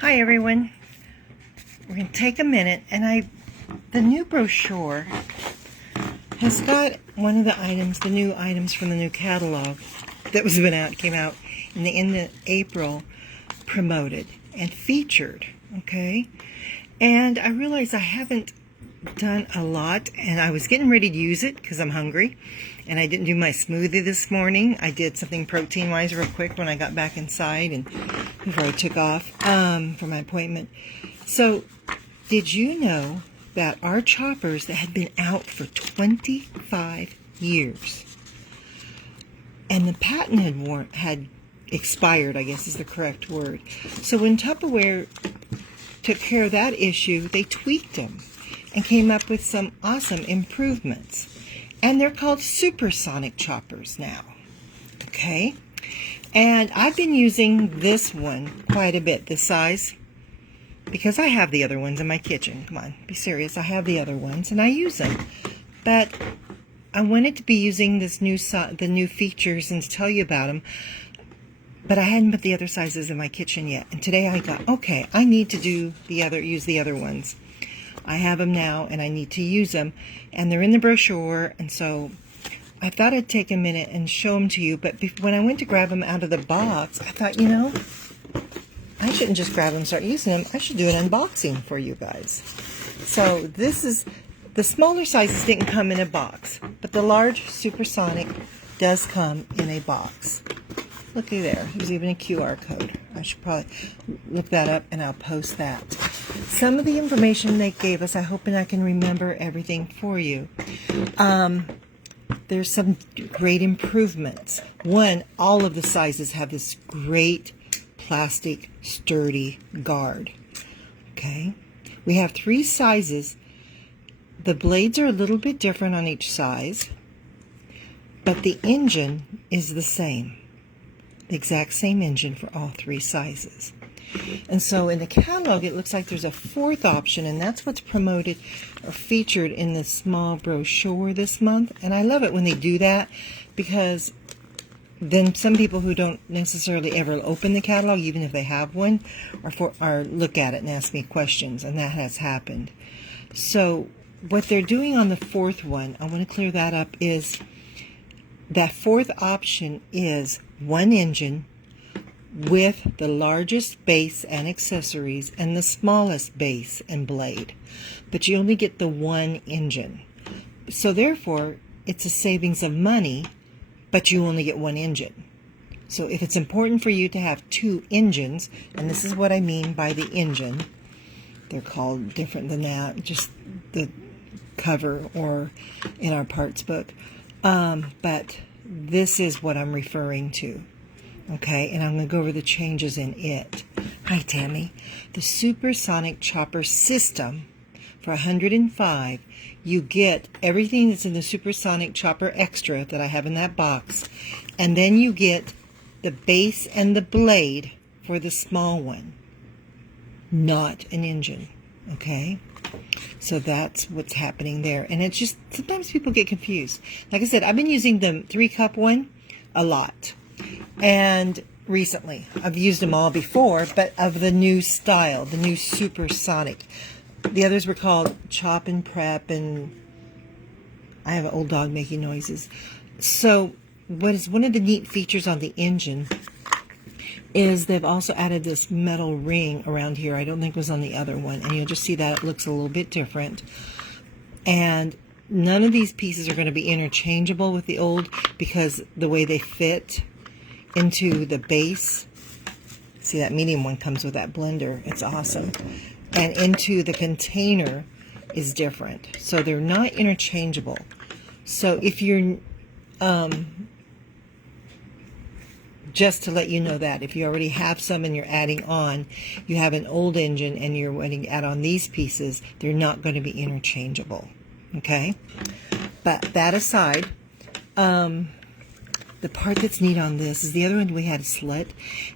Hi everyone. We're going to take a minute, and the new brochure has got one of the items, the new items from the new catalog that came out in the end of April, promoted and featured, okay? And I realized I haven't done a lot, and I was getting ready to use it because I'm hungry, and I didn't do my smoothie this morning. I did something protein-wise real quick when I got back inside and before I took off for my appointment. So, did you know that our choppers that had been out for 25 years, and the patent had expired, I guess is the correct word. So when Tupperware took care of that issue, they tweaked them and came up with some awesome improvements. And they're called SuperSonic Choppers now. Okay? And I've been using this one quite a bit, this size, because I have the other ones in my kitchen. Come on, be serious. I have the other ones, and I use them. But I wanted to be using this the new features and to tell you about them, but I hadn't put the other sizes in my kitchen yet. And today I thought, okay, I need to use the other ones. I have them now, and I need to use them. And they're in the brochure, and so I thought I'd take a minute and show them to you. But when I went to grab them out of the box, I thought, you know, I shouldn't just grab them and start using them. I should do an unboxing for you guys. So this is, the smaller sizes didn't come in a box, but the large SuperSonic does come in a box. Looky there, there's even a QR code. I should probably look that up, and I'll post that. Some of the information they gave us, I hope and I can remember everything for you. There's some great improvements. One, all of the sizes have this great plastic sturdy guard. Okay, we have 3 sizes. The blades are a little bit different on each size, but the engine is the same. The exact same engine for all 3 sizes. And so in the catalog, it looks like there's a 4th option, and that's what's promoted or featured in the small brochure this month. And I love it when they do that, because then some people who don't necessarily ever open the catalog, even if they have one, or look at it and ask me questions, and that has happened. So what they're doing on the 4th one, I want to clear that up, is that 4th option is 1 engine with the largest base and accessories and the smallest base and blade. But you only get the 1 engine. So therefore, it's a savings of money, but you only get 1 engine. So if it's important for you to have 2 engines, and this is what I mean by the engine, they're called different than that, just the cover or in our parts book. But this is what I'm referring to. Okay, and I'm going to go over the changes in it. Hi, Tammy. The SuperSonic Chopper system for $105, you get everything that's in the SuperSonic Chopper Extra that I have in that box, and then you get the base and the blade for the small one, not an engine. Okay, so that's what's happening there. And it's just, sometimes people get confused. Like I said, I've been using the 3-cup one a lot. And recently, I've used them all before, but of the new style, the new SuperSonic. The others were called Chop and Prep, and I have an old dog making noises. So what is one of the neat features on the engine is they've also added this metal ring around here. I don't think it was on the other one. And you'll just see that it looks a little bit different. And none of these pieces are going to be interchangeable with the old, because the way they fit into the base. See, that medium one comes with that blender. It's awesome. And into the container is different. So they're not interchangeable. So if you're, just to let you know that, if you already have some and you're adding on, you have an old engine and you're wanting to add on these pieces, they're not going to be interchangeable. Okay? But that aside, the part that's neat on this is the other one we had a slit,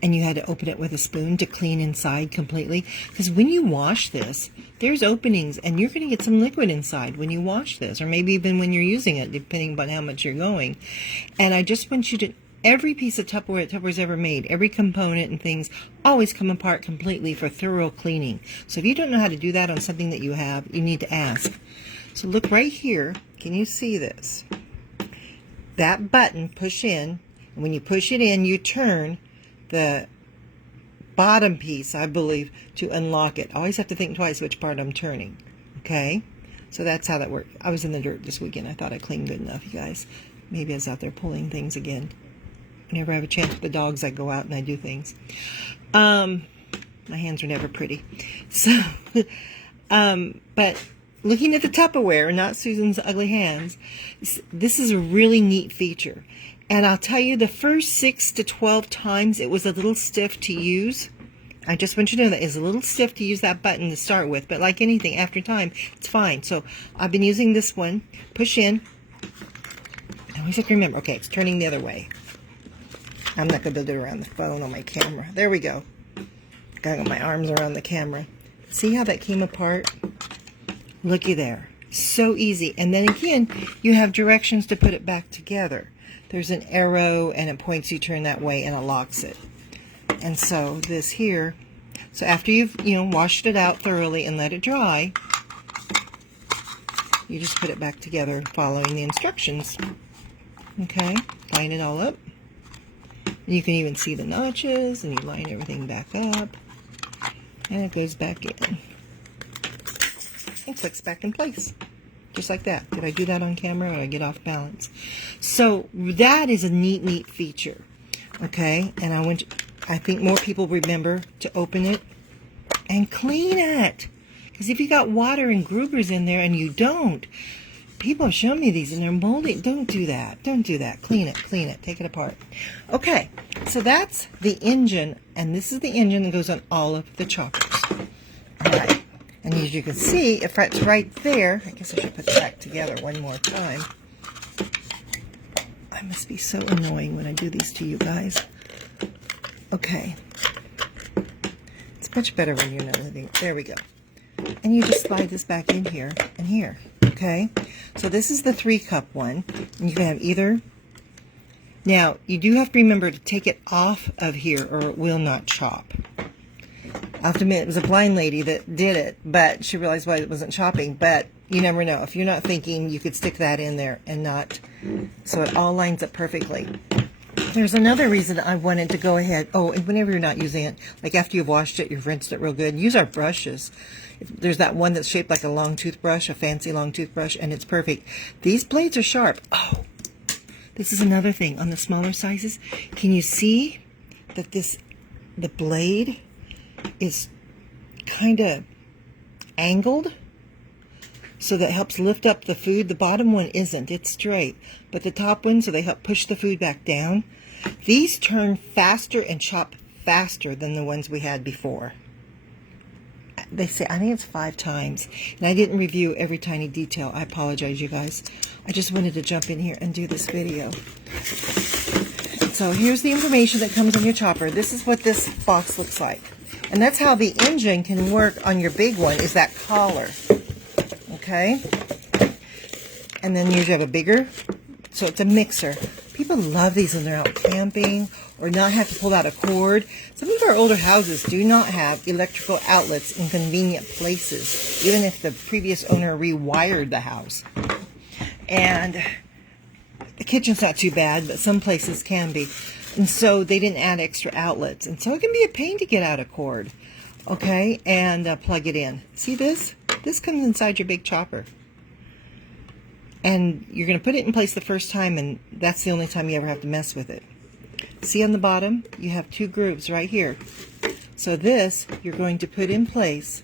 and you had to open it with a spoon to clean inside completely. Because when you wash this, there's openings, and you're going to get some liquid inside when you wash this, or maybe even when you're using it, depending on how much you're going. And I just want you to every piece of Tupperware that Tupperware's ever made, every component and things, always come apart completely for thorough cleaning. So if you don't know how to do that on something that you have, you need to ask. So look right here. Can you see this? That button, push in, and when you push it in, you turn the bottom piece, I believe, to unlock it. I always have to think twice which part I'm turning. Okay? So that's how that works. I was in the dirt this weekend. I thought I cleaned good enough, you guys. Maybe I was out there pulling things again. Whenever I have a chance with the dogs, I go out and I do things. My hands are never pretty. So, but looking at the Tupperware, not Susan's ugly hands, this is a really neat feature. And I'll tell you, the first 6 to 12 times it was a little stiff to use. I just want you to know that it's a little stiff to use that button to start with. But like anything, after time, it's fine. So I've been using this one. Push in. I always have to remember, okay, it's turning the other way. I'm not going to do it around the phone on my camera. There we go. Got my arms around the camera. See how that came apart? Looky there. So easy. And then again, you have directions to put it back together. There's an arrow and it points you turn that way and it locks it. And so this here, so after you've, washed it out thoroughly and let it dry, you just put it back together following the instructions. Okay, line it all up. You can even see the notches, and you line everything back up, and it goes back in and clicks back in place, just like that. Did I do that on camera, or did I get off balance? So that is a neat feature. Okay, and I think more people remember to open it and clean it, because if you got water and groovers in there and you don't, people have shown me these and they're moldy. Don't do that. Don't do that. Clean it. Clean it. Take it apart. Okay, so that's the engine, and this is the engine that goes on all of the choppers. All right, and as you can see, if it's right there, I guess I should put it back together one more time. I must be so annoying when I do these to you guys. Okay, it's much better when you're not living. There we go. And you just slide this back in here and here. Okay, so this is the 3-cup one, and you can have either. Now, you do have to remember to take it off of here or it will not chop. I have to admit, it was a blind lady that did it, but she realized why it wasn't chopping, but you never know. If you're not thinking, you could stick that in there and not, so it all lines up perfectly. There's another reason I wanted to go ahead. Oh, and whenever you're not using it, like after you've washed it, you've rinsed it real good, use our brushes. There's that one that's shaped like a long toothbrush, a fancy long toothbrush, and it's perfect. These blades are sharp. Oh, this is another thing on the smaller sizes. Can you see that the blade is kind of angled? So that helps lift up the food. The bottom one isn't, it's straight. But the top one, so they help push the food back down. These turn faster and chop faster than the ones we had before. They say, I think it's 5 times. And I didn't review every tiny detail. I apologize, you guys. I just wanted to jump in here and do this video. So here's the information that comes on your chopper. This is what this box looks like. And that's how the engine can work on your big one, is that collar. Okay? And then you have a bigger, so it's a mixer. People love these when they're out camping or not have to pull out a cord. Some of our older houses do not have electrical outlets in convenient places, even if the previous owner rewired the house. And the kitchen's not too bad, but some places can be. And so they didn't add extra outlets. And so it can be a pain to get out a cord. Okay, and plug it in. See this? This comes inside your big chopper. And you're going to put it in place the first time, and that's the only time you ever have to mess with it. See on the bottom, you have 2 grooves right here. So this, you're going to put in place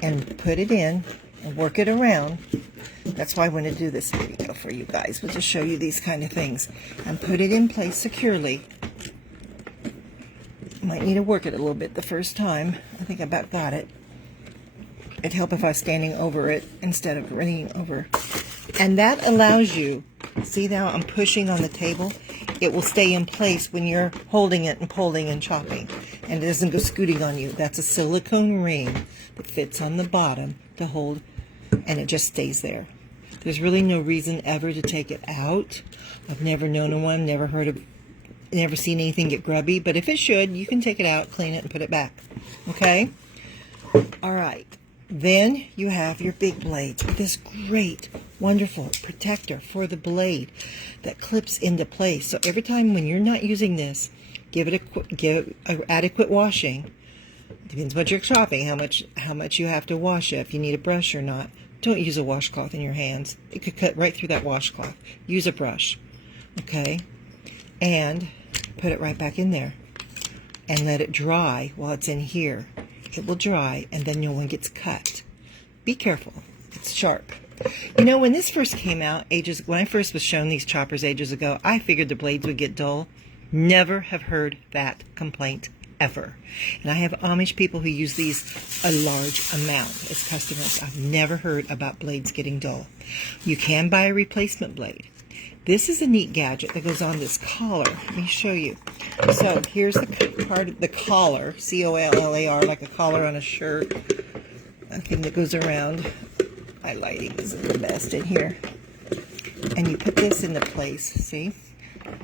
and put it in and work it around. That's why I want to do this video for you guys, was to show you these kind of things. And put it in place securely. Might need to work it a little bit the first time. I think I about got it. It'd help if I was standing over it instead of running over. And that allows you, see now I'm pushing on the table? It will stay in place when you're holding it and pulling and chopping. And it doesn't go scooting on you. That's a silicone ring that fits on the bottom to hold, and it just stays there. There's really no reason ever to take it out. I've never known one, never seen anything get grubby, but if it should, you can take it out, clean it, and put it back. Okay? All right. Then you have your big blades with this great, wonderful protector for the blade that clips into place. So every time when you're not using this, give adequate washing. Depends what you're chopping, how much you have to wash it, if you need a brush or not. Don't use a washcloth in your hands. It could cut right through that washcloth. Use a brush. Okay? And put it right back in there. And let it dry while it's in here. It will dry, and then no one gets cut. Be careful. It's sharp. You know, when this first came out, when I first was shown these choppers ages ago, I figured the blades would get dull. Never have heard that complaint ever. And I have Amish people who use these a large amount as customers. I've never heard about blades getting dull. You can buy a replacement blade. This is a neat gadget that goes on this collar. Let me show you. So here's the part of the collar, C-O-L-L-A-R, like a collar on a shirt. A thing that goes around. My lighting isn't the best in here. And you put this into place, see?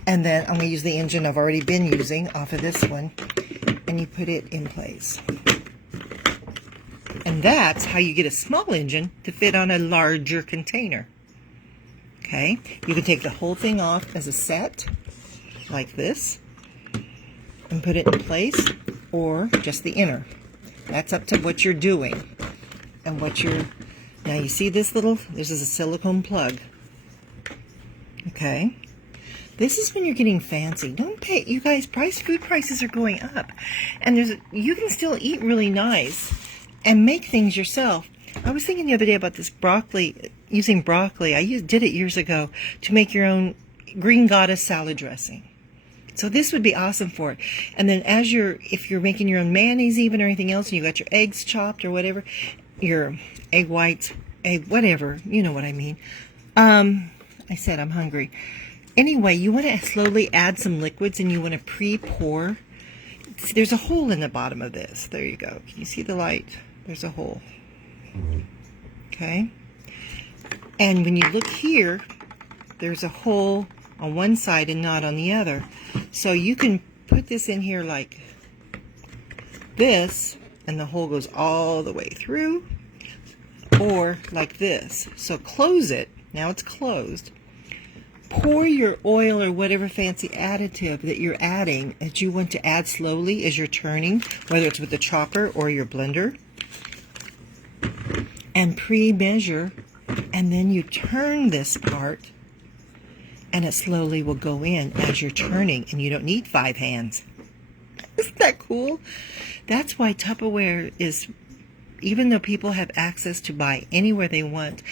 And then I'm going to use the engine I've already been using off of this one. And you put it in place. And that's how you get a small engine to fit on a larger container. Okay? You can take the whole thing off as a set, like this, and put it in place, or just the inner. That's up to what you're doing. And what you're... Now you see this this is a silicone plug. Okay? This is when you're getting fancy. Don't pay, you guys, food prices are going up. And you can still eat really nice and make things yourself. I was thinking the other day about this broccoli, using broccoli. I did it years ago to make your own green goddess salad dressing. So this would be awesome for it. And then if you're making your own mayonnaise even or anything else, and you got your eggs chopped or whatever, your egg whites, whatever, you know what I mean. I said I'm hungry. Anyway, you want to slowly add some liquids and you want to pre-pour. See, there's a hole in the bottom of this. There you go. Can you see the light? There's a hole. Okay? And when you look here, there's a hole on one side and not on the other. So you can put this in here like this, and the hole goes all the way through, or like this. So close it. Now it's closed. Pour your oil or whatever fancy additive that you're adding that you want to add slowly as you're turning, whether it's with the chopper or your blender, and pre-measure, and then you turn this part and it slowly will go in as you're turning, and you don't need 5 hands. Isn't that cool? That's why Tupperware is, even though people have access to buy anywhere they want,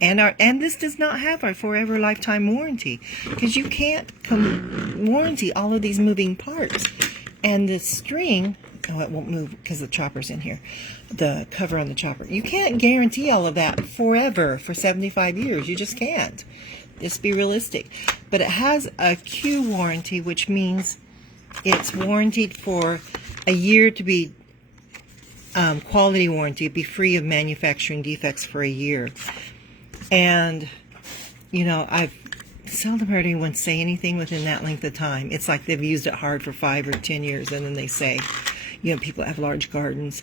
and this does not have our forever lifetime warranty, because you can't warranty all of these moving parts. And the string, oh, it won't move because the chopper's in here, the cover on the chopper. You can't guarantee all of that forever for 75 years. You just can't. Just be realistic. But it has a Q warranty, which means it's warranted for a year to be quality warranty, be free of manufacturing defects for a year. And, you know, I've seldom heard anyone say anything within that length of time. It's like they've used it hard for 5 or 10 years, and then they say, you know, people have large gardens.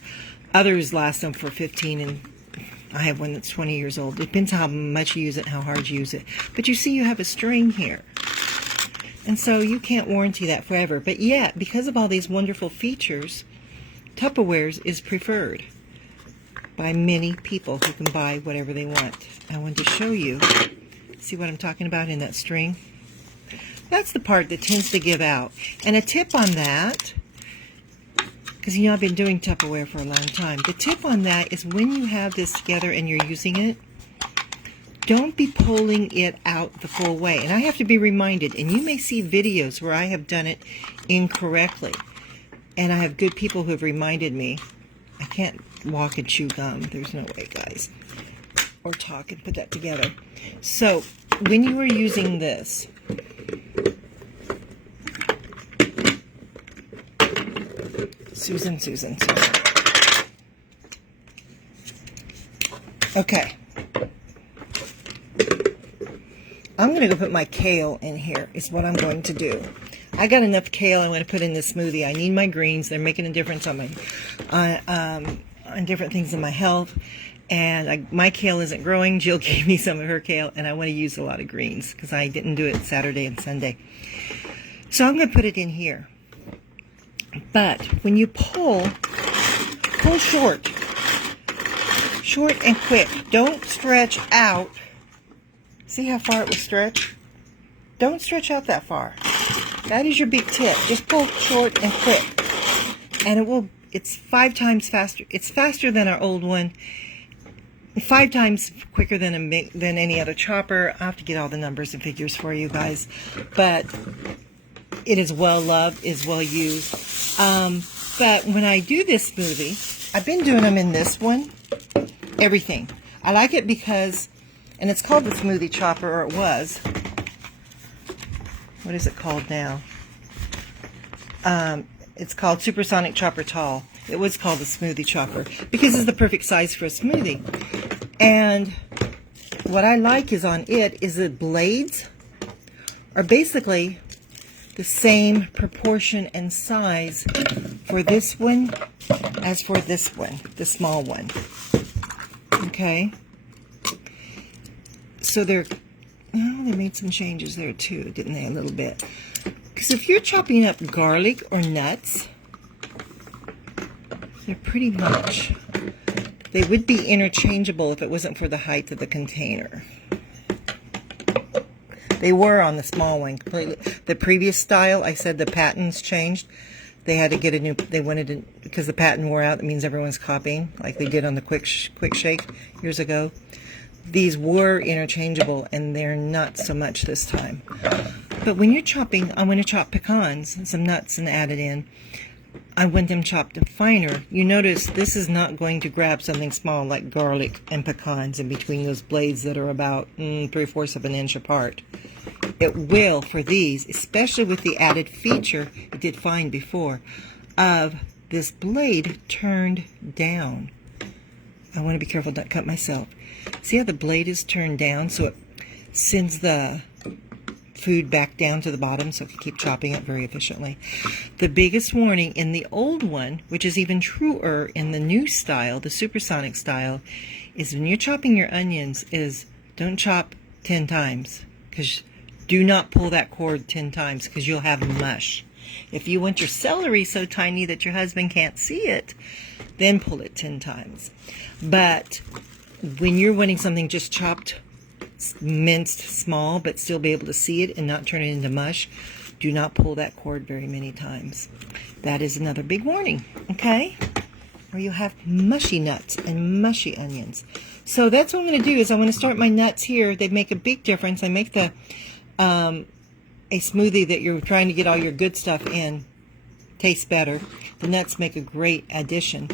Others last them for 15, and I have one that's 20 years old. It depends how much you use it, how hard you use it. But you see you have a string here. And so you can't warranty that forever. But yet, because of all these wonderful features, Tupperware's is preferred by many people who can buy whatever they want. I wanted to show you, see what I'm talking about in that string? That's the part that tends to give out. And a tip on that, because you know I've been doing Tupperware for a long time, the tip on that is when you have this together and you're using it, don't be pulling it out the full way. And I have to be reminded, and you may see videos where I have done it incorrectly. And I have good people who have reminded me. I can't walk and chew gum. There's no way, guys. Or talk and put that together. So, when you are using this, Susan. Okay. I'm going to go put my kale in here, is what I'm going to do. I got enough kale I'm going to put in this smoothie. I need my greens. They're making a difference on my, on different things in my health. And my kale isn't growing. Jill gave me some of her kale, and I want to use a lot of greens because I didn't do it Saturday and Sunday. So I'm going to put it in here. But when you pull short. Short and quick. Don't stretch out. See how far it was stretched? Don't stretch out that far. That is your big tip. Just pull short and quick. And it's 5 times faster. It's faster than our old one. 5 times quicker than any other chopper. I have to get all the numbers and figures for you guys. But it is well loved, is well used. But when I do this smoothie, I've been doing them in this one. Everything. I like it because, and it's called the smoothie chopper, or it was. What is it called now? It's called SuperSonic Chopper Tall. It was called the smoothie chopper because it's the perfect size for a smoothie. And what I like is on it is the blades are basically the same proportion and size for this one as for this one, the small one. Okay? So they made some changes there too, didn't they, a little bit? Because if you're chopping up garlic or nuts, they're pretty much, they would be interchangeable if it wasn't for the height of the container. They were on the small one completely. The previous style, I said the patents changed. They had to get a new, they wanted to, because the patent wore out, that means everyone's copying, like they did on the quick shake years ago. These were interchangeable, and they're not so much this time. But when you're chopping, I want to chop pecans and some nuts and add it in. I want them chopped finer. You notice this is not going to grab something small like garlic and pecans in between those blades that are about 3/4 of an inch apart. It will for these, especially with the added feature, it did fine before, of this blade turned down. I want to be careful not to cut myself. See how the blade is turned down so it sends the food back down to the bottom so it can keep chopping it very efficiently. The biggest warning in the old one, which is even truer in the new style, the supersonic style, is when you're chopping your onions is don't chop 10 times. Because do not pull that cord 10 times because you'll have mush. If you want your celery so tiny that your husband can't see it, then pull it 10 times. But when you're wanting something just chopped, minced small, but still be able to see it and not turn it into mush, do not pull that cord very many times. That is another big warning, okay? Or you'll have mushy nuts and mushy onions. So that's what I'm going to do is I'm going to start my nuts here. They make a big difference. I make the a smoothie that you're trying to get all your good stuff in tastes better. The nuts make a great addition.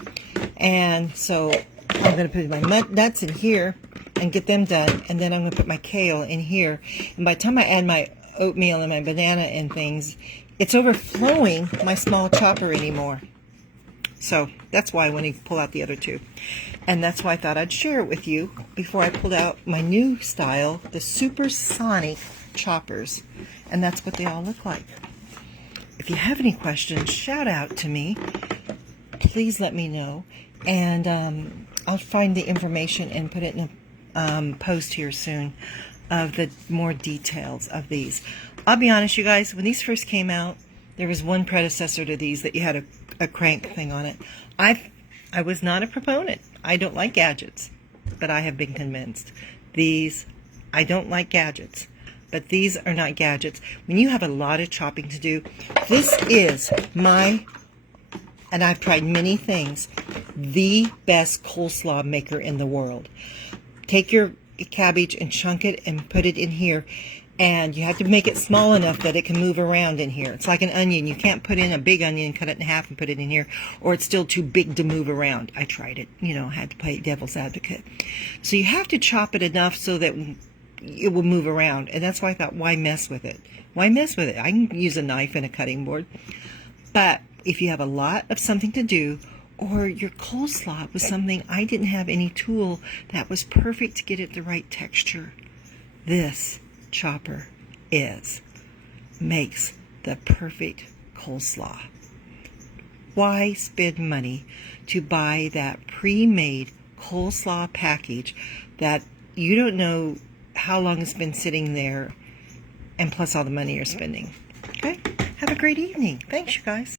And so I'm going to put my nuts in here and get them done, and then I'm going to put my kale in here. And by the time I add my oatmeal and my banana and things, it's overflowing my small chopper anymore. So that's why I want to pull out the other two. And that's why I thought I'd share it with you before I pulled out my new style, the SuperSonic Choppers. And that's what they all look like. If you have any questions, shout out to me. Please let me know. And I'll find the information and put it in a post here soon of the more details of these. I'll be honest, you guys, when these first came out, there was one predecessor to these that you had a crank thing on it. I was not a proponent. I don't like gadgets, but I have been convinced. These, I don't like gadgets, but these are not gadgets. When you have a lot of chopping to do, this is my, and I've tried many things, the best coleslaw maker in the world. Take your cabbage and chunk it and put it in here, and you have to make it small enough that it can move around in here. It's like an onion. You can't put in a big onion, cut it in half and put it in here, or it's still too big to move around. I tried it, you know, had to play devil's advocate. So you have to chop it enough so that it will move around, and that's why I thought, why mess with it? Why mess with it? I can use a knife and a cutting board. But if you have a lot of something to do, or your coleslaw was something I didn't have any tool that was perfect to get it the right texture, this chopper makes the perfect coleslaw. Why spend money to buy that pre-made coleslaw package that you don't know how long it's been sitting there, and plus all the money you're spending? Okay, have a great evening. Thanks, you guys.